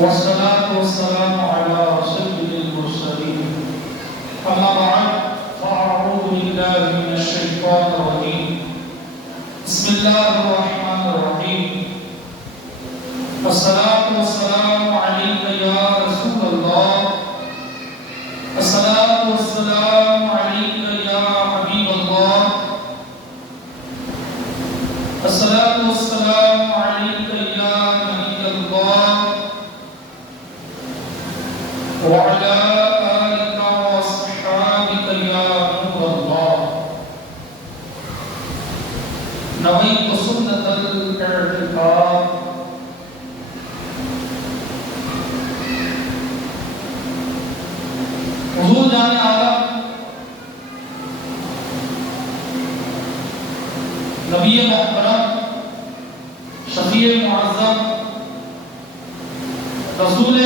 والصلاة والسلام على سيد المرسلين أما بعد فأعوذ بالله من الشيطان الرجيم بسم الله الرحمن الرحيم الصلاة والسلام عليك يا رسول الله الصلاة والسلام عليك يا حبيب الله الصلاة والسلام عليك يا نبي الله وعلى آلك وصحابك يا نور الله نويت سنة الاعتكاف حضور جان عالم نبی محترم شفیع معظم رسول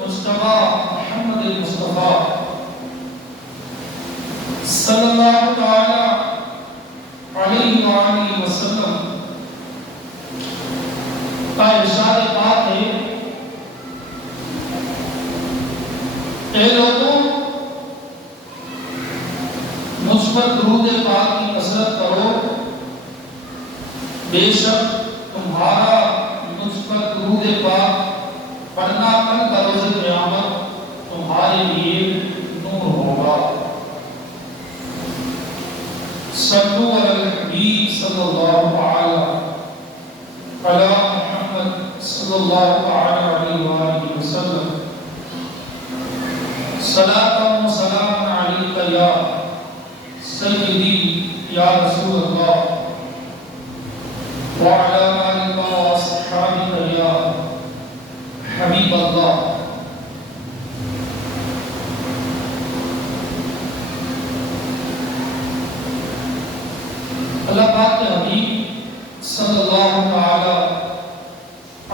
مصطفیٰ محمد مصطفیٰ صلی اللہ تعالی علیہ وآلہ وسلم کا ارشاد پاک ہے، اے لوگوں مجھ پر درود پاک کی کثرت کرو، بے شک تمہارا مجھ پر درود پاک پڑھنا کل بروز قیامت تمہارے لیے نور ہوگا۔ صلو علی الحبیب صلی اللہ علی محمد صلی اللہ علیہ وآلہ وسلم صلاۃ و سلام علیک یا سیدی یا رسول اللہ وعلی آلک واصحابک یا حبیب اللہ۔ اللہ پاک کے حبیب صلی اللہ تعالی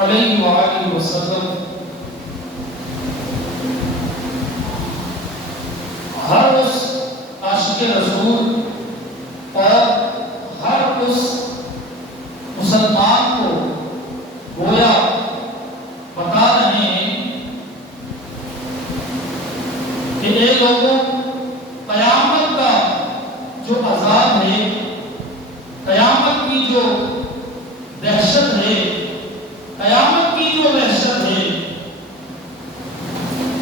علیہ وآلہ وسلم ہر اس عاشق رسول اور ہر اس مسلمان کو گویا بتا رہے ہیں کہ اے لوگوں، قیامت کا جو عذاب ہے، قیامت کی جو دہشت ہے، قیامت کی جو وحشت ہے،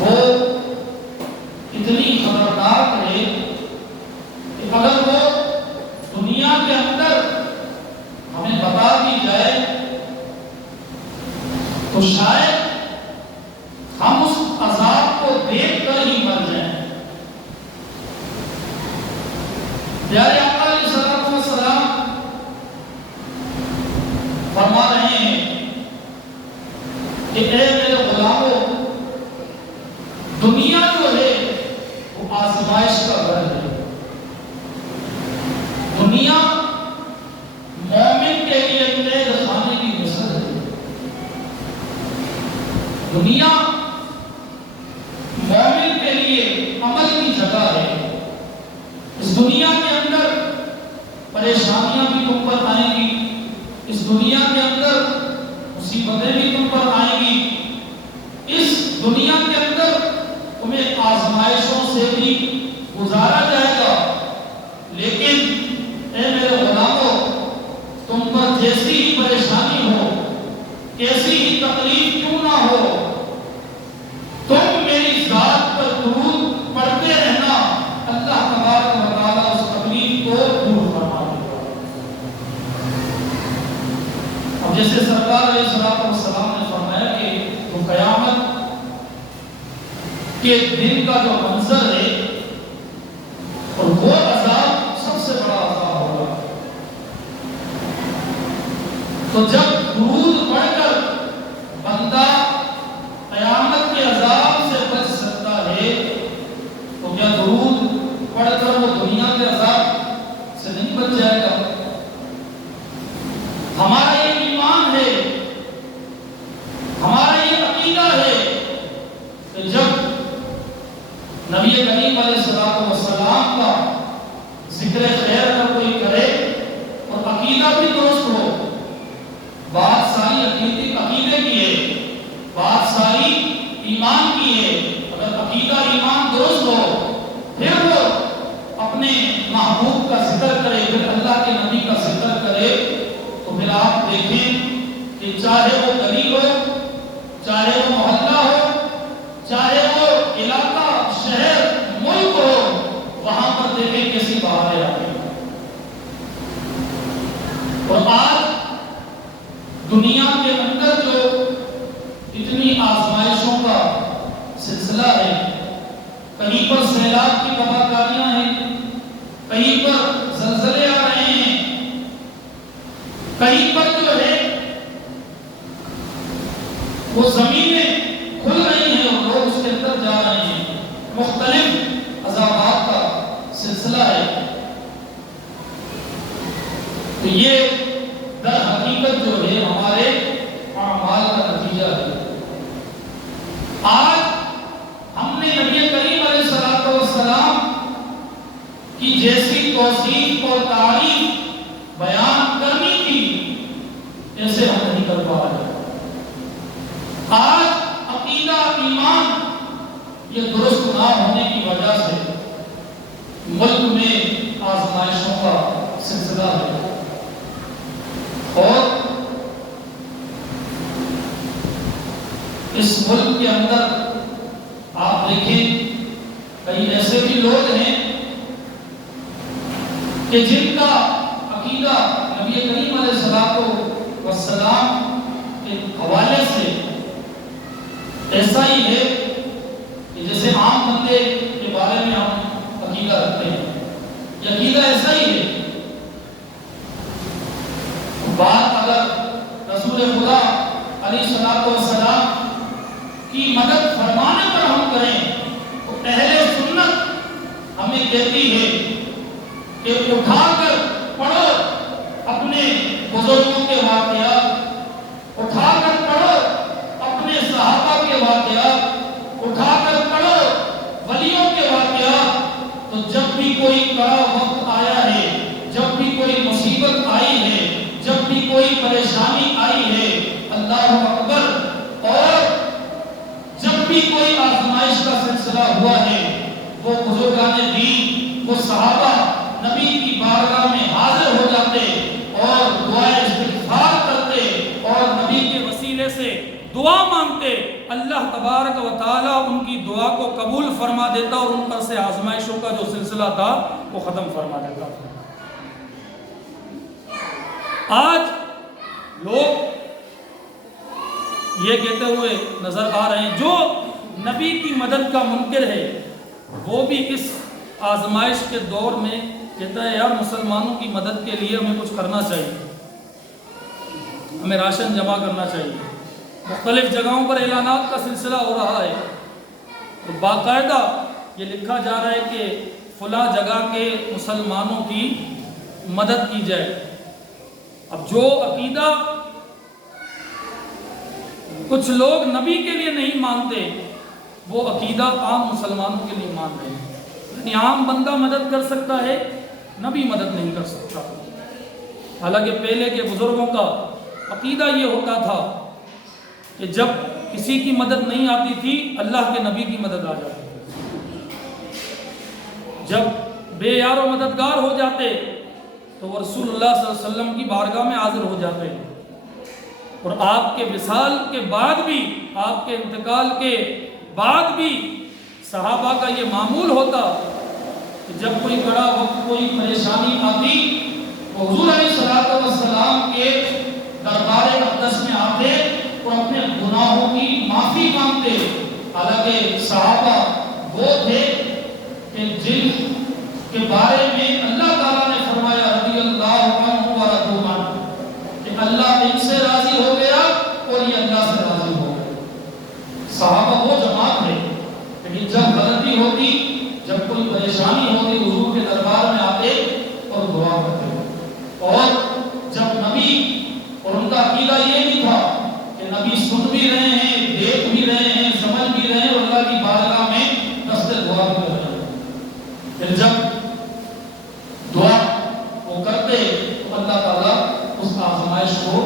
وہ اتنی خطرناک ہے کہ اگر وہ دنیا کے اندر ہمیں بتا دی جائے تو شاید ہم اس عذاب کو دیکھ کر ہی مر جائیں۔ پیارے آقا علیہ الصلوۃ والسلام فرما رہے ہیں کہ اے میرے غلاموں، دنیا جو ہے وہ آزمائش کا گھر ہے۔ دنیا مومن کے لیے قید خانے کی مثل ہے۔ دنیا مومن کے لیے عمل کی جگہ ہے۔ اس دنیا کے اندر پریشانیاں بھی تم پر آئیں گی، اس دنیا کے اندر مصیبتیں بھی تم پر آئیں گی، اس دنیا کے اندر تمہیں آزمائشوں سے بھی گزارا جائے گا، لیکن اے میرے غلاموں، تم پر جیسی ہی پریشانی ہو، کیسی ہی تکلیف کیوں نہ ہو، تم میری ذات پر درود پڑھتے رہنا، اللہ تبارک و تعالیٰ اس تکلیف کو دور فرما دے گا۔ اب جیسے سرکار علیہ السلام نے فرمایا کہ وہ قیامت کے دن کا جو منظر ہے اور وہ عذاب سب سے بڑا عذاب ہوگا، تو جب درود پڑھ کر بندہ قیامت کے عذاب سے بچ سکتا ہے تو کیا درود پڑھ کر وہ دنیا کے عذاب سے نہیں بچ جائے گا؟ ہمارا یہ ایمان ہے، ہمارا یہ عقیدہ ہے کہ جب نبی کریم علیہ السلام کا ذکر خیر اگر کوئی کرے اور عقیدہ بھی درست ہو لگے تو پھر آپ دیکھیں کہ چاہے وہ گلی ہو، چاہے وہ محلہ ہو، چاہے وہ علاقہ، شہر، ملک ہو، وہاں پر دیکھیں کیسی بہاریں آتی ہیں۔ اور آج دنیا کے اندر جو اتنی آزمائشوں کا سلسلہ ہے، کہیں پر سیلاب کی تباہکاریاں ہیں، کہیں پر زلزلے آ رہے ہیں، کہیں پر جو ہے وہ زمینیں کھل رہی ہیں اور لوگ اس کے اندر جا رہے ہیں، مختلف عذابات کا سلسلہ ہے۔ تو یہ در حقیقت جو ہے ہمارے اعمال کا نتیجہ ہے۔ آج ہم نے نبی کریم علیہ الصلوۃ والسلام کی جیسی توصیف اور تعریف بیان کرنی تھی، ایسے ہم نہیں کر پا رہے۔ آج عقیدہ، ایمان یہ درست نہ ہونے کی وجہ سے ملک میں آزمائشوں کا سلسلہ ہے۔ اور اس ملک کے اندر آپ دیکھیں کئی ایسے بھی لوگ ہیں کہ جن کا عقیدہ نبی کریم علیہ الصلوۃ والسلام کے حوالے سے ایسا ہی ہے کہ جیسے عام بندے کے بارے میں ہم عقیدہ رکھتے ہیں، یہ عقیدہ ایسا ہی ہے۔ بات اگر رسول خدا علیہ الصلوۃ والسلام کی مدد فرمانے پر ہم کریں تو اہل سنت ہمیں کہتی ہے کہ اٹھا کر پڑھو اپنے بزرگوں کے واقعات، اٹھا کر پڑھو اپنے صحابہ کے واقعات، اٹھا کر پڑھو ولیوں کے واقعات۔ تو جب بھی کوئی کڑا وقت آیا ہے، جب بھی کوئی مصیبت آئی ہے، جب بھی کوئی پریشانی آئی ہے، اللہ اکبر، اور جب بھی کوئی آزمائش کا سلسلہ ہوا ہے، وہ بزرگان دین، وہ صحابہ نبی کی بارگاہ میں حاضر ہو جاتے اور دعائے استغفار کرتے اور نبی کے وسیلے سے دعا مانگتے۔ اللہ تبارک و تعالیٰ ان کی دعا کو قبول فرما دیتا اور ان پر سے آزمائشوں کا جو سلسلہ تھا وہ ختم فرما دیتا۔ آج لوگ یہ کہتے ہوئے نظر آ رہے ہیں، جو نبی کی مدد کا منکر ہے وہ بھی اس آزمائش کے دور میں کہتا ہے یار مسلمانوں کی مدد کے لیے ہمیں کچھ کرنا چاہیے، ہمیں راشن جمع کرنا چاہیے۔ مختلف جگہوں پر اعلانات کا سلسلہ ہو رہا ہے، تو باقاعدہ یہ لکھا جا رہا ہے کہ فلاں جگہ کے مسلمانوں کی مدد کی جائے۔ اب جو عقیدہ کچھ لوگ نبی کے لیے نہیں مانتے، وہ عقیدہ عام مسلمانوں کے لیے مان رہے ہیں۔ یعنی عام بندہ مدد کر سکتا ہے، نبی مدد نہیں کر سکتا۔ حالانکہ پہلے کے بزرگوں کا عقیدہ یہ ہوتا تھا کہ جب کسی کی مدد نہیں آتی تھی، اللہ کے نبی کی مدد آ جاتی تھی۔ جب بے یار و مددگار ہو جاتے تو وہ رسول اللہ صلی اللہ علیہ وسلم کی بارگاہ میں حاضر ہو جاتے، اور آپ کے وصال کے بعد بھی، آپ کے انتقال کے بعد بھی صحابہ کا یہ معمول ہوتا کہ جب کوئی بڑا وقت، کوئی پریشانی آتی، وہ حضور علیہ الصلوۃ والسلام کے دربار اقدس میں آتے اور اپنے گناہوں کی معافی مانگتے۔ حالانکہ صحابہ وہ تھے کہ جن کے بارے میں اللہ تعالیٰ نے فرمایا رضی اللہ عنہ ورضوا عنہ، کہ اللہ ان سے راضی ہو گیا اور یہ اللہ سے راضی ہو گیا۔ صحابہ وہ جماعت ہے کہ جب غلطی ہوتی، جب کوئی پریشانی ہوتی، حضور کے دربار میں آتے اور دعا کرتے۔ اور جب نبی، اور ان کا عقیدہ یہ بھی تھا کہ نبی سن بھی رہے ہیں، دیکھ بھی رہے ہیں، سمجھ بھی رہے ہیں، اور اللہ کی بارگاہ میں دست دعا بھی کر رہے ہیں۔ پھر جب دعا وہ کرتے تو اللہ تعالیٰ اس آزمائش کو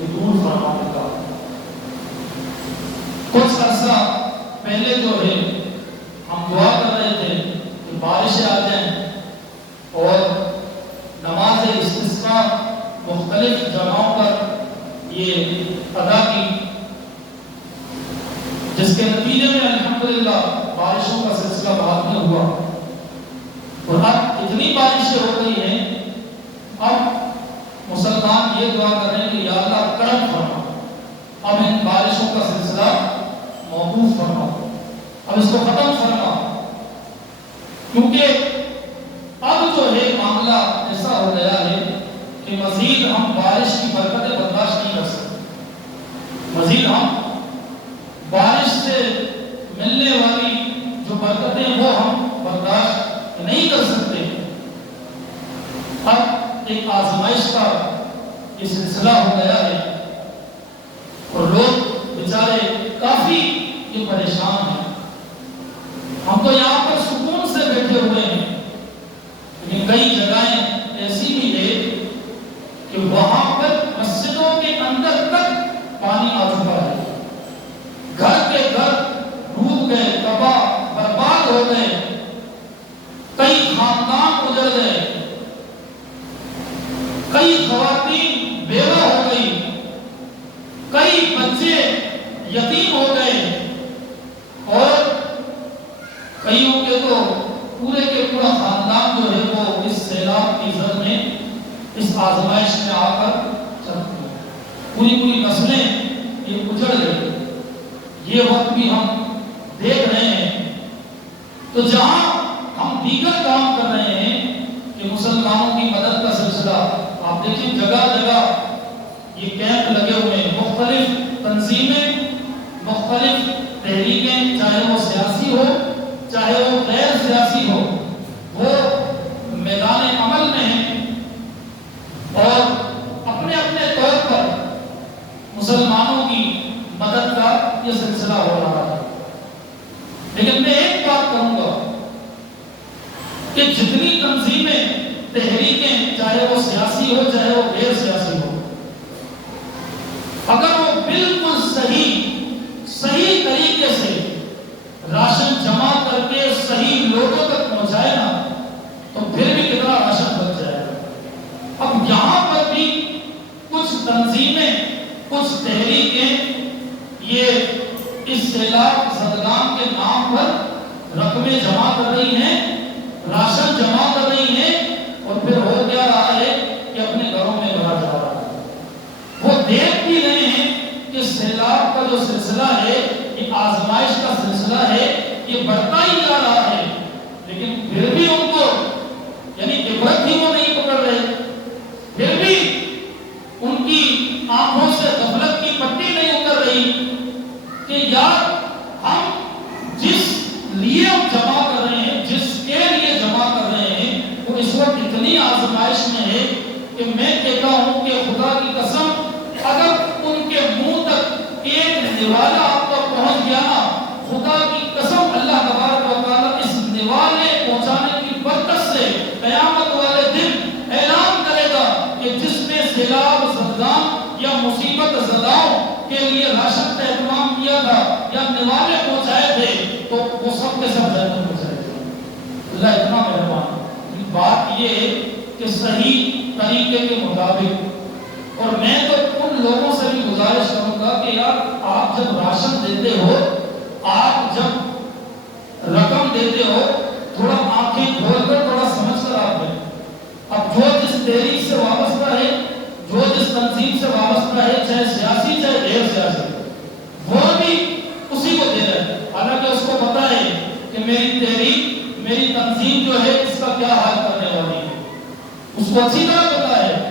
دور فرما دیتا۔ کچھ عرصہ پہلے جو ہے ہم دعا کر رہے تھے کہ بارشیں آ جائیں اور نماز استسقاء جس کے نتیجے میں الحمدللہ بارشوں کا سلسلہ بعد میں ہوا، اور اب اتنی بارشیں ہو رہی ہیں، اب مسلمان یہ دعا کر رہے ہیں کہ یا اللہ کرم فرما، اب ان بارشوں کا سلسلہ موقوف فرما، اب اس کو ختم فرما، کیونکہ اب جو ہے معاملہ ایسا ہو گیا ہے کہ مزید ہم بارش کی برکتیں برداشت نہیں کر سکتے، مزید ہم بارش سے ملنے والی جو برکتیں وہ ہم برداشت نہیں کر سکتے۔ اب ایک آزمائش کا یہ سلسلہ ہو گیا ہے اور لوگ بیچارے کافی یہ پریشان ہیں۔ ہم تو یہاں پر سکون سے بیٹھے ہوئے ہیں، لیکن کئی جگہیں ایسی بھی ہے کہ وہاں پر مسجدوں کے اندر تک پانی آ چکا ہے، گھر کے گھر ڈوب گئے، تباہ برباد ہو گئے، کئی خاندان گزر گئے، کئی خواتین بیوہ ہو گئی، کئی بچے یتیم ہو گئے، اور کئیوں کے تو پورے کے پورا خاندان جو ہے وہ اس سیلاب کی زد میں، اس آزمائش میں آ کر چلتے ہیں، پوری نسلیں یہ اجڑ گئی۔ یہ وقت بھی ہم دیکھ رہے ہیں، تو جہاں ہم دیگر کام کر رہے ہیں کہ مسلمانوں کی مدد کا سلسلہ، آپ دیکھیں جگہ جگہ یہ کیمپ لگے ہوئے ہیں، مختلف تنظیمیں، مختلف تحریکیں، چاہے وہ سیاسی ہو چاہے وہ غیر سیاسی ہو، وہ میدان عمل میں ہیں اور اپنے اپنے طور پر مسلمانوں کی مدد کا یہ سلسلہ ہو رہا ہے۔ لیکن میں ایک بات کہوں گا کہ جتنی تنظیمیں، تحریکیں، چاہے وہ سیاسی ہو چاہے وہ غیر سیاسی ہو، اگر وہ بالکل صحیح طریقے سے راشن جمع کر کے صحیح لوگوں تک پہنچائے نا، تو پھر بھی کتنا راشن بچ جائے گا۔ اب یہاں پر بھی کچھ تنظیمیں، کچھ تحریکیں یہ اس سیلاب زدگان کے نام پر رقمیں جمع کر رہی ہیں، راشن جمع کر رہی ہیں، اور پھر ہو کیا رہا ہے کہ اپنے گھروں میں بھرا جا رہا ہے۔ وہ دیکھ بھی رہے ہیں کہ سیلاب کا جو سلسلہ ہے، یہ آزمائش کا سلسلہ ہے، یہ بڑھتا ہی جا رہا ہے، لیکن پھر بھی ان کو یعنی عبرت ہی وہ نہیں پکڑ رہے، پھر بھی ان کی آنکھوں سے غفلت کی پٹی نہیں اتر رہی کہ یار ہم جس لیے ہم جمع کر رہے ہیں، جس کے لیے جمع کر رہے ہیں، وہ اس وقت اتنی آزمائش میں ہے کہ میں کہتا ہوں کہ خدا کی قسم اگر ان کے منہ تک ایک نوالا آپ کو پہنچ گیا نا، خدا کی قسم اللہ تبارک و تعالیٰ اس نوالے پہنچانے کی برکت سے قیامت والے دن اعلان کرے گا کہ جس نے سیلاب زدگان یا مصیبت زداؤں کے لیے راشن کا اہتمام کیا تھا یا نوالے پہنچائے تھے، تو وہ سب کے سب جنت میں پہنچائے تھے۔ اللہ اتنا مہربان۔ بات یہ ہے کہ صحیح طریقے کے مطابق، اور میں تو ان لوگوں سے بھی گزارش کروں گا کہ یار آپ جب راشن دیتے ہو، آپ جب رقم دیتے ہو، تھوڑا آنکھیں کھول کر تھوڑا سمجھ کر آپ دیں۔ اب جو جس تحریک سے وابستہ ہے، جو جس تنظیم سے وابستہ ہے، چاہے سیاسی چاہے غیر سیاسی، وہ بھی اسی کو دے رہے ہیں، حالانکہ اس کو پتا ہے کہ میری تحریک، میری تنظیم جو ہے اس کا کیا حال کرنے والی ہے۔ اس کو اچھی طرح پتا ہے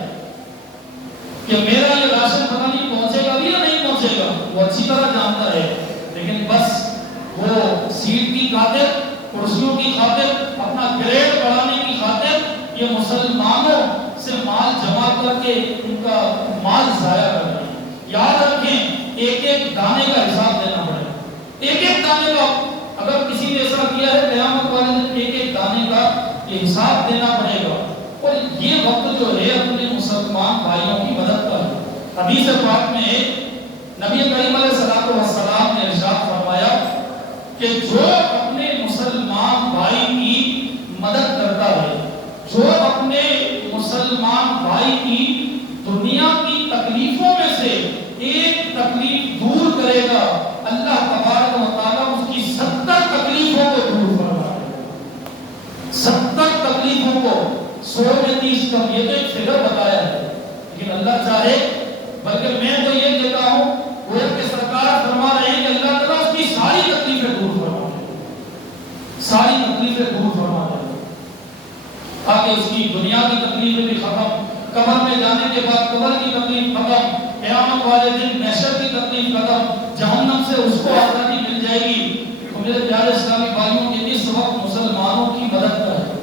کہ میرا یہ راشن پتہ نہیں پہنچے گا بھی یا نہیں پہنچے گا، وہ اچھی طرح جانتا ہے، لیکن بس وہ سیٹ کی خاطر، کرسیوں کی خاطر، اپنا گریڈ بڑھانے کی خاطر یہ مسلمانوں سے مال جمع کر کے ان کا مال ضائع کر رہے ہیں۔ یاد رکھیں ایک ایک دانے کا حساب دینا پڑے گا، ایک ایک دانے کا، اگر کسی نے ایسا کیا ہے قیامت والے دن ایک ایک دانے کا یہ حساب دینا پڑے گا۔ اور یہ وقت جو ہے اپنے مسلمان بھائیوں کی مدد کا ہے۔ حدیث پاک میں نبی کریم علیہ السلام نے ارشاد فرمایا کہ جو اپنے مسلمان بھائی کی مدد کرتا ہے، جو اپنے مسلمان بھائی کی دنیا کی تکلیفوں میں سے ایک تکلیف دور کرے گا، اللہ تبارک سسٹم، یہ تو ایک فگر بتایا ہے، لیکن اللہ چاہے بلکہ میں تو یہ کہتا ہوں گویا کہ سرکار فرما رہے ہیں کہ اللہ تعالیٰ اس کی ساری تکلیفیں دور فرما دے، ساری تکلیفیں دور فرما دے، تاکہ اس کی دنیا کی تکلیفیں بھی ختم، قبر میں جانے کے بعد قبر کی تکلیف ختم، قیامت والے دن محشر کی تکلیف ختم، جہنم سے اس کو آزادی مل جائے گی۔ تو میرے پیارے اسلامی بھائیوں کے اس وقت مسلمانوں کی مدد کریں،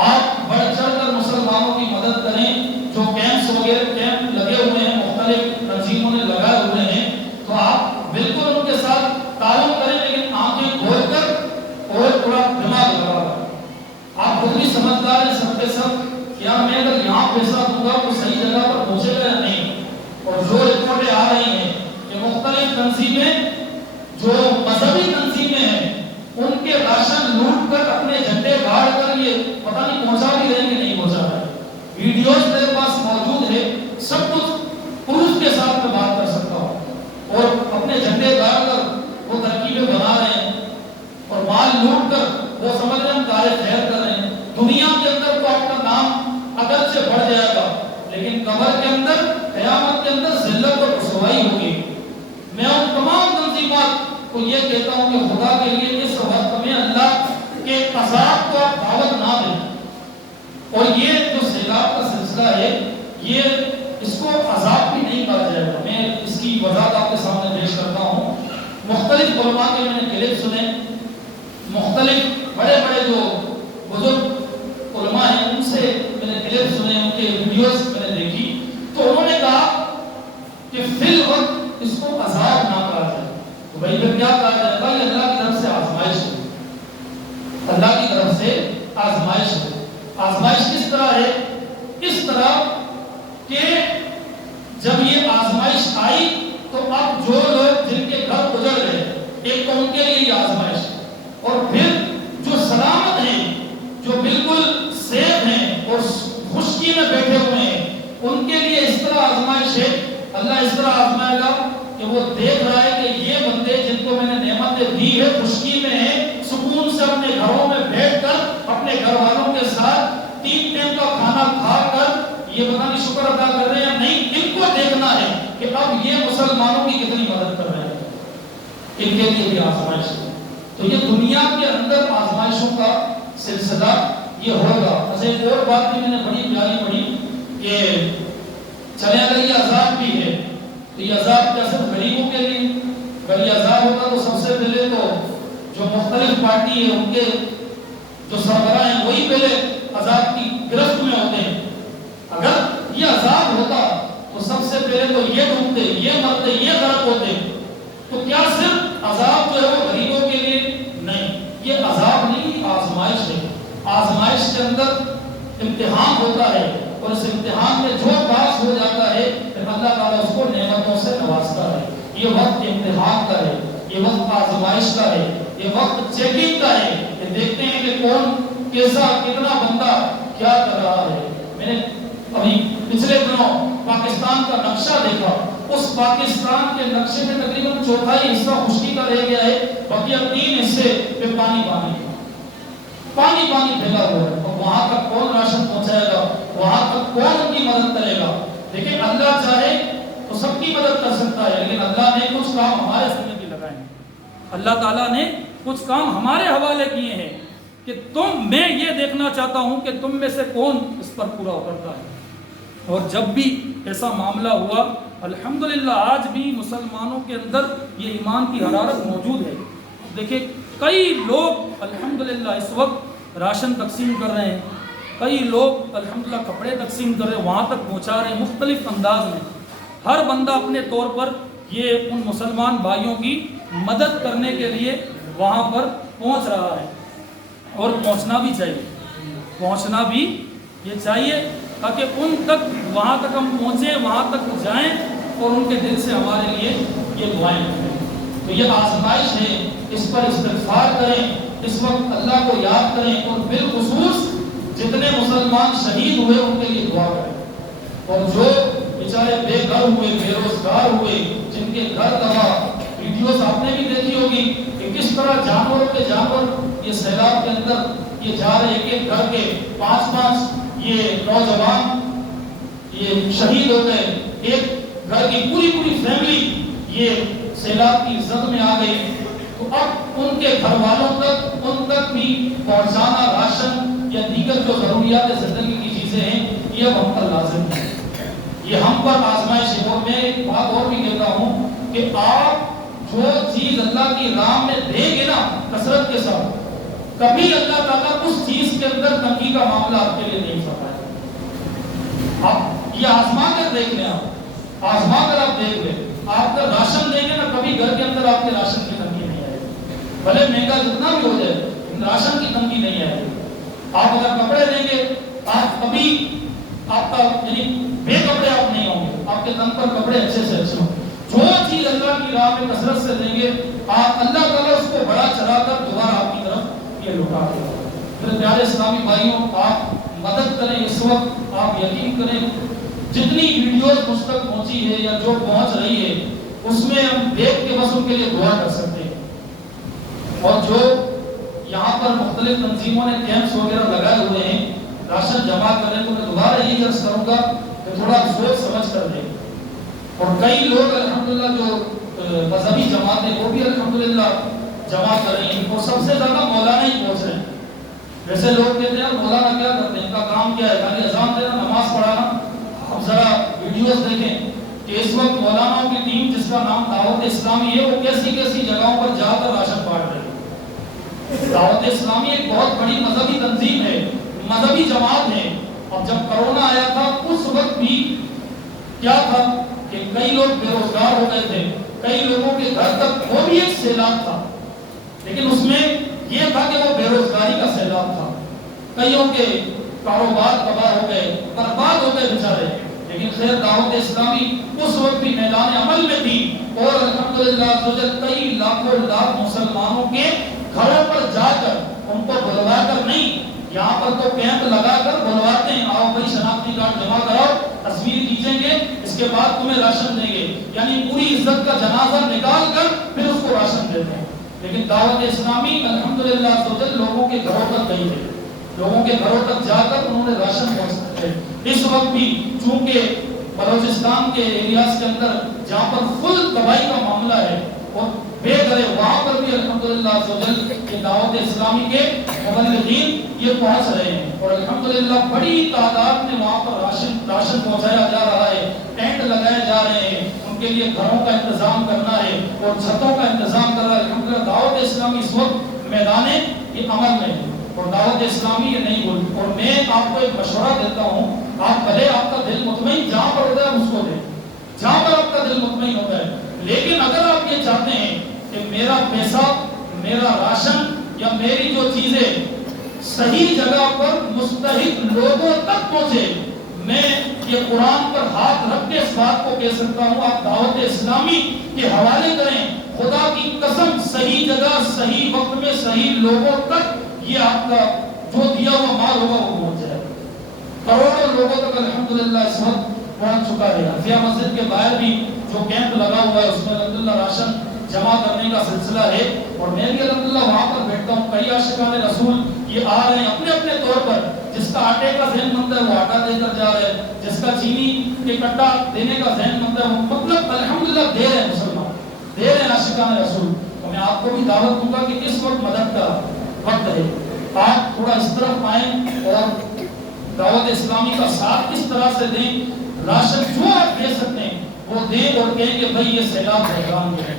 آپ بڑھ چڑھ کر مسلمانوں کی مدد کریں، جو کیمپس وغیرہ کیمپ لگے ہوئے ہیں، مختلف تنظیموں نے لگائے ہوئے ہیں، تو آپ بالکل ان کے ساتھ تعاون کریں، لیکن آنکھیں کھول کر اور تھوڑا دماغ لگا کر۔ آپ خود بھی سمجھدار ہیں سب کے سب، کیا میں اگر یہاں پیسہ دوں گا تو صحیح جگہ پر پہنچے گا یا نہیں؟ اور جو رپورٹیں آ رہی ہیں کہ مختلف تنظیمیں جو مذہبی تنظیمیں ہیں ان کے راشن لوٹ کر اپنے جھنڈے گاڑ کر یہ پتہ نہیں پہنچا بھی رہے کہ نہیں پہنچا رہے، ویڈیوز میرے پاس موجود ہے، سب کچھ پروف کے ساتھ میں بات کر سکتا ہوں، اور اپنے جھنڈے گاڑ کر وہ ترکیبیں بنا رہے ہیں اور مال لوٹ کر وہ سمجھ رہے ہیں ہم کار خیر کر رہے ہیں۔ دنیا کے اندر تو آپ کا نام اگرچہ بڑھ جائے گا، لیکن قبر کے اندر قیامت کے اندر ذلت اور رسوائی ہوگی۔ میں ان تمام تنظیمات کو یہ کہتا ہوں کہ خدا کے لیے اس وقت میں اللہ کے عذاب کو آپ دعوت نہ دیں، اور یہ جو سیلاب کا سلسلہ ہے یہ اس کو عذاب بھی نہیں کہا جائے گا۔ میں اس کی وضاحت آپ کے سامنے پیش کرتا ہوں۔ مختلف علماء کے میں نے کلپ سنے، مختلف بڑے بڑے جو بزرگ علماء ہیں ان سے میں نے کلپ سنے، ان کے ویڈیوز میں نے دیکھی، تو انہوں نے کہا کہ فی الوقت اس کو عذاب نہ کہا جائے، تو بھائی پھر کیا کہا جائے گا؟ یہ اللہ کی طرف سے آزمائش ہے، اللہ کی طرف سے آزمائش ہے۔ آزمائش کس طرح ہے؟ اس طرح کہ جب یہ آزمائش آئی تو اب جو لوگ جن کے گھر گزر گئے، ایک تو ان کے لیے یہ آزمائش ہے، اور پھر جو سلامت ہیں، جو بالکل سیف ہیں اور خشکی میں بیٹھے ہوئے ہیں، ان کے لیے اس طرح آزمائش ہے۔ اللہ اس طرح آزمائے گا کہ وہ دیکھ رہا ہے کہ یہ بندے جن کو میں نے نعمتیں دی ہے خشکی میں ہیں، سکون سے اپنے گھروں میں بیٹھ کر اپنے گھر والوں کے ساتھ 3 ٹائم کا کھانا کھا کر یہ پتہ نہیں شکر ادا کر رہے ہیں نہیں، ان کو دیکھنا ہے کہ اب یہ مسلمانوں کی کتنی مدد کر رہے ہیں، ان کے لیے بھی آزمائش ہے۔ تو یہ دنیا کے اندر آزمائشوں کا سلسلہ یہ ہوگا۔ ایسے ایک اور بات بھی میں نے بڑی پیاری پڑھی کہ چلے اگر یہ عذاب بھی ہے تو یہ عذاب کیا صرف غریبوں کے لیے؟ اگر یہ عذاب ہوگا تو سب سے پہلے تو جو مختلف پارٹی ہے ان کے جو سربراہ ہیں وہی پہلے عذاب کی گرفت میں ہوتے ہیں۔ اگر یہ عذاب ہوتا تو سب سے پہلے تو یہ ڈوبتے، یہ مرتے، یہ غرق ہوتے۔ تو کیا صرف عذاب جو ہے وہ غریبوں کے لیے؟ نہیں، یہ عذاب نہیں، آزمائش ہے۔ آزمائش کے اندر امتحان ہوتا ہے، اور اس امتحان میں جو پاس ہو جاتا ہے پھر اللہ تعالیٰ اس کو نعمتوں سے نوازتا ہے۔ یہ وقت امتحان کا ہے، یہ وقت آزمائش کا ہے، یہ وقت چیکنگ کا ہے کہ دیکھتے ہیں کہ کون کیسا کتنا بندہ کیا کر رہا ہے۔ میں نے ابھی پچھلے دنوں پاکستان کا نقشہ دیکھا، اس پاکستان کے نقشے میں تقریباً 1/4 حصہ خشکی کا رہ گیا ہے، بقیہ 3 حصے پہ پانی پھیلا ہوا ہے، اور وہاں تک کون راشن پہنچائے گا، وہاں تک کون ان کی مدد کرے گا؟ دیکھیں اللہ چاہے تو سب کی مدد کر سکتا ہے، لیکن اللہ نے کچھ کام ہمارے ذمہ بھی لگائے ہیں، اللہ تعالیٰ نے کچھ کام ہمارے حوالے کیے ہیں کہ میں یہ دیکھنا چاہتا ہوں کہ تم میں سے کون اس پر پورا اترتا ہے۔ اور جب بھی ایسا معاملہ ہوا، الحمدللہ آج بھی مسلمانوں کے اندر یہ ایمان کی حرارت موجود ہے۔ دیکھیں کئی لوگ الحمدللہ اس وقت راشن تقسیم کر رہے ہیں، کئی لوگ الحمدللہ کپڑے تقسیم کر رہے ہیں، وہاں تک پہنچا رہے ہیں مختلف انداز میں۔ ہر بندہ اپنے طور پر یہ ان مسلمان بھائیوں کی مدد کرنے کے لیے وہاں پر پہنچ رہا ہے، اور پہنچنا بھی یہ چاہیے تاکہ ان تک وہاں تک ہم پہنچیں، وہاں تک جائیں اور ان کے دل سے ہمارے لیے یہ دعائیں کریں۔ تو یہ آزمائش ہے، اس پر استغفار کریں، اس وقت اللہ کو یاد کریں، اور بالخصوص جتنے مسلمان شہید ہوئے ان کے لیے دعا کریں، اور جو بیچارے بے گھر ہوئے، بے روزگار ہوئے، جن کے گھر تباہ، ویڈیوز آپ نے بھی دیکھی ہوگی کہ کس طرح جانوروں کے جانور یہ سیلاب کے اندر یہ جا رہے، ایک ایک گھر کے 5-5 یہ نوجوان یہ شہید ہو گئے، ایک گھر کی پوری فیملی یہ سیلاب کی زد میں آ گئی، تو اب ان کے گھر والوں تک ان تک بھی پہنچانا راشن یا دیگر جو ضروریات زندگی کی چیزیں ہیں یہ اب ہم پر لازم ہے، یہ ہم پر آزمائش ہے۔ اور میں ایک بات اور بھی کہتا ہوں کہ آپ جو چیز اللہ کی راہ میں دیں گے نا کثرت کے ساتھ، کبھی اللہ تعالیٰ اس چیز کے اندر تنگی کا معاملہ آپ کے لیے نہیں فرمائے۔ آپ یہ آزما کر دیکھ لیں، آپ آزما کر آپ دیکھ لیں، آپ کا راشن دیں گے نا کبھی گھر کے اندر آپ کے راشن کی تنگی نہیں آئے گی، بھلے مہنگا جتنا بھی ہو جائے راشن کی تنگی نہیں آئے گی۔ آپ اگر کپڑے دیں گے آپ کبھی آپ کا یعنی بے کپڑے آپ نہیں ہوں گے، آپ کے تن پر کپڑے اچھے سے اچھے ہوں گے۔ جو چیز اللہ کی راہ میں کثرت سے دیں گے آپ اللہ تعالیٰ اس کو بڑا چڑھا کر دوبارہ آپ کی طرف یہ لوٹا دے گا۔ میرے پیارے اسلامی بھائیوں، آپ مدد کریں، اس وقت آپ یقین کریں جتنی ویڈیوز مجھ تک پہنچی ہے یا جو پہنچ رہی ہے اس میں ہم دیکھ کے بس ان کے لیے دعا کر سکتے ہیں۔ اور جو یہاں پر مختلف تنظیموں نے کیمپس وغیرہ لگائے ہوئے ہیں راشن جمع کرنے کو، میں دوبارہ یہی عرض کروں گا کہ تھوڑا سوچ سمجھ کر دیں۔ اور کئی لوگ الحمدللہ جو مذہبی جماعتیں وہ بھی الحمدللہ جمع کر رہی ہیں، اور سب سے زیادہ مولانا ہی پہنچ رہے ہیں۔ ویسے لوگ کہتے ہیں مولانا کیا کرتے ہیں، ان کا کام کیا ہے، خالی اذان دینا، نماز پڑھانا۔ اب ذرا ویڈیوز دیکھیں کہ اس وقت مولاناؤں کی ٹیم جس کا نام دعوت اسلامی ہے وہ کیسی جگہوں پر جا کر راشن بانٹ رہی ہے۔ دعوت اسلامی ایک بہت بڑی مذہبی تنظیم ہے، مذہبی جماعت ہے۔ اب جب کرونا آیا تھا اس وقت بھی کیا تھا کہ کئی لوگ بے روزگار ہو گئے تھے، کئی لوگوں کے گھر تک وہ بھی ایک سیلاب تھا، لیکن اس میں یہ تھا کہ وہ بے روزگاری کا سیلاب تھا، کئیوں کے کاروبار تباہ ہو گئے، برباد ہو گئے بیچارے، لیکن خیر دعوت اسلامی اس وقت بھی میدان عمل میں تھی، اور الحمدللہ کئی لاکھوں لاکھ مسلمانوں کے گھروں پر جا کر ان کو بلوا کر نہیں، یہاں پر تو کیمپ لگا کر بلواتے ہیں، آؤ بھائی شناختی کارڈ جمع کراؤ، تصویر کھینچیں گے، اس کے بعد تمہیں راشن دیں گے، یعنی پوری عزت کا جنازہ نکال کر پھر اس کو راشن دیتے ہیں۔ لیکن دعوت اسلامی الحمدللہ لوگوں کے گھروں تک گئی ہے، لوگوں کے گھروں تک جا کر انہوں نے راشن پہنچایا ہے۔ اس وقت بھی چونکہ بلوچستان کے ایریاز کے اندر جہاں پر فل تباہی کا معاملہ ہے اور بے گھر وہاں پر بھی الحمدللہ کہ دعوت اسلامی کے مبلغین یہ پہنچ رہے ہیں، اور الحمدللہ بڑی تعداد میں وہاں پر راشن پہنچایا جا رہا ہے، ٹینٹ لگائے جا رہے ہیں، ان کے لیے گھروں کا انتظام کرنا ہے اور چھتوں کا انتظام کر رہا ہے۔ الحمدللہ دعوت اسلامی اس وقت میدان یہ عمل میں ہے اور دعوت اسلامی یہ نہیں بولتی۔ اور میں آپ کو ایک مشورہ دیتا ہوں، آپ بھلے آپ کا دل مطمئن جہاں پر ہوتا ہے اس کو دیں، جہاں پر آپ کا دل مطمئن ہوتا ہے، لیکن اگر آپ یہ چاہتے ہیں کہ میرا پیسہ، میرا راشن یا میری جو چیزیں صحیح جگہ پر مستحق لوگوں تک پہنچے، میں یہ قرآن پر ہاتھ رکھ کے اس بات کو کہہ سکتا ہوں، آپ دعوت اسلامی کے حوالے کریں، خدا کی قسم صحیح جگہ صحیح وقت میں صحیح لوگوں تک یہ آپ کا جو دیا ہوا مال ہوگا وہ پہنچ جائے۔ کروڑوں لوگوں تک الحمدللہ اس وقت پہنچ چکا ہے۔ عافیہ مسجد کے باہر بھی جو کیمپ لگا ہوا ہے اس میں الحمدللہ راشن جمع کرنے کا سلسلہ ہے، اور میں بھی الحمدللہ وہاں پر بیٹھتا ہوں۔ کئی عاشقان رسول یہ آ رہے ہیں اپنے اپنے طور پر، جس کا آٹے کا ذہن بنتا ہے وہ آٹا دے کر جا رہے ہیں، جس کا چینی کے کٹا دینے کا ذہن بنتا ہے وہ مطلب الحمدللہ دے رہے ہیں، مسلمان دے رہے ہیں عاشقان رسول۔ اور میں آپ کو بھی دعوت دوں گا کہ اس وقت مدد کا وقت ہے، آپ تھوڑا اس طرف آئیں اور دعوت اسلامی کا ساتھ اس طرح سے دیں، راشن جو آپ دے سکتے ہیں وہ دیں اور کہیں کہ بھائی یہ سیلاب بحران ہے۔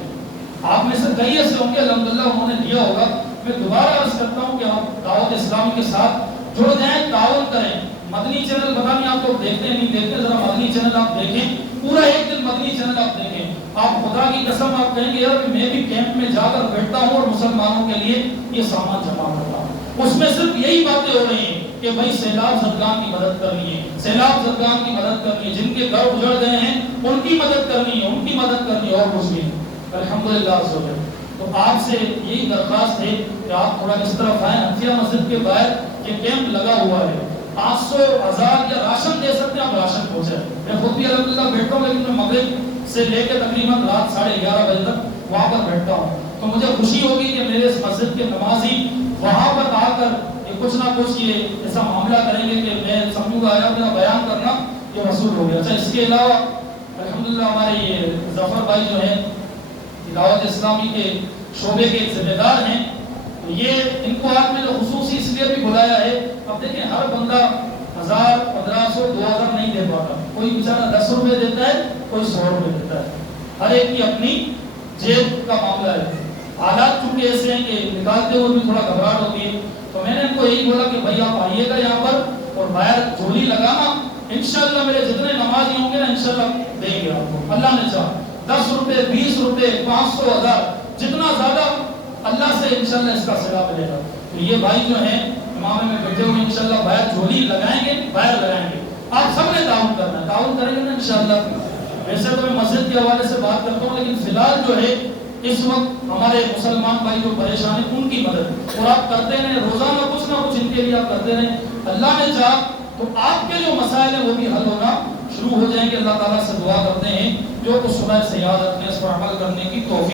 آپ میں سے کئی ایسے ہوں گے الحمدللہ انہوں نے دیا ہوگا۔ میں دوبارہ عرض کرتا ہوں کہ ہم دعوت اسلامی کے ساتھ جڑ جائیں، تعاون کریں۔ مدنی چینل پتہ نہیں آپ لوگ دیکھتے نہیں دیکھتے، ذرا مدنی چینل آپ دیکھیں، پورا ایک دن مدنی چینل آپ دیکھیں، آپ خدا کی قسم آپ کہیں گے یار میں بھی کیمپ میں جا کر بیٹھتا ہوں اور مسلمانوں کے لیے یہ سامان جمع کرتا ہوں۔ اس میں صرف یہی باتیں ہو رہی ہیں کہ بھائی سیلاب زدگان کی مدد کرنی ہے، سیلاب زدگان کی مدد کرنی ہے، جن کے گھر اجڑ گئے ہیں ان کی مدد کرنی ہے، ان کی مدد کرنی ہے، اور کچھ نہیں۔ الحمدللہ تو آپ سے یہی درخواست ہے کہ آپ تھوڑا اس طرف آئیں۔ عافیہ مسجد کے باہر یہ کیمپ لگا ہوا ہے، 500 1000 یا راشن دے سکتے ہیں آپ راشن پہنچائیں۔ میں خود بھی الحمدللہ بیٹھتا ہوں، لیکن میں مغرب سے لے کے تقریباً رات 11:30 بجے تک وہاں پر بیٹھتا ہوں، تو مجھے خوشی ہوگی کہ میرے اس مسجد کے نمازی وہاں پر آ کر کچھ نہ کچھ یہ ایسا معاملہ کریں گے کہ میں سمجھوں گا آیا میرا بیان کرنا یہ وصول ہو گیا. اچھا اس کے علاوہ الحمدللہ ہمارے یہ ظفر بھائی جو ہیں دعوت اسلامی کے شعبے کے ذمہ دار ہیں, تو یہ ان کو آج میں نے خصوصی اس لیے بھی بلایا ہے. اب دیکھیں ہر بندہ 1000 1500 2000 نہیں دے پاتا, کوئی بیچارہ 10 روپے دیتا ہے, کوئی 100 روپے دیتا ہے, ہر ایک کی اپنی جیب کا معاملہ ہے. حالات چونکہ ایسے ہیں کہ نکالتے ہوئے بھی تھوڑا گھبراہٹ ہوتی ہے, تو میں نے ان کو یہی بولا کہ بھائی آپ آئیے گا یہاں پر اور باہر جھولی لگانا, انشاءاللہ میرے جتنے نمازی ہوں گے نا انشاءاللہ دیں گے آپ کو, اللہ نے چاہا 10 روپے 20 روپے 500 1000 جتنا زیادہ اللہ سے انشاءاللہ اس کا صدا ملے گا. تو یہ بھائی جو ہیں امامے میں بیٹھے ہوئے انشاءاللہ باہر جھولی لگائیں گے, باہر لگائیں گے. آپ سب نے تعاون کرنا ہے, تعاون کریں گے نا انشاءاللہ. ویسے تو میں مسجد کے حوالے سے بات کرتا ہوں, لیکن فی الحال جو ہے اس وقت ہمارے مسلمان بھائی جو پریشان ہیں ان کی مدد اور آپ کرتے رہیں, روزانہ کچھ نہ کچھ ان کے لیے آپ کرتے رہیں. اللہ نے چاہا تو آپ کے جو مسائل ہیں وہ بھی حل ہونا شروع ہو جائیں گے. اللہ تعالیٰ سے دعا کرتے ہیں جو کچھ صبح سے یاد رکھنے اس پر عمل کرنے کی توفیق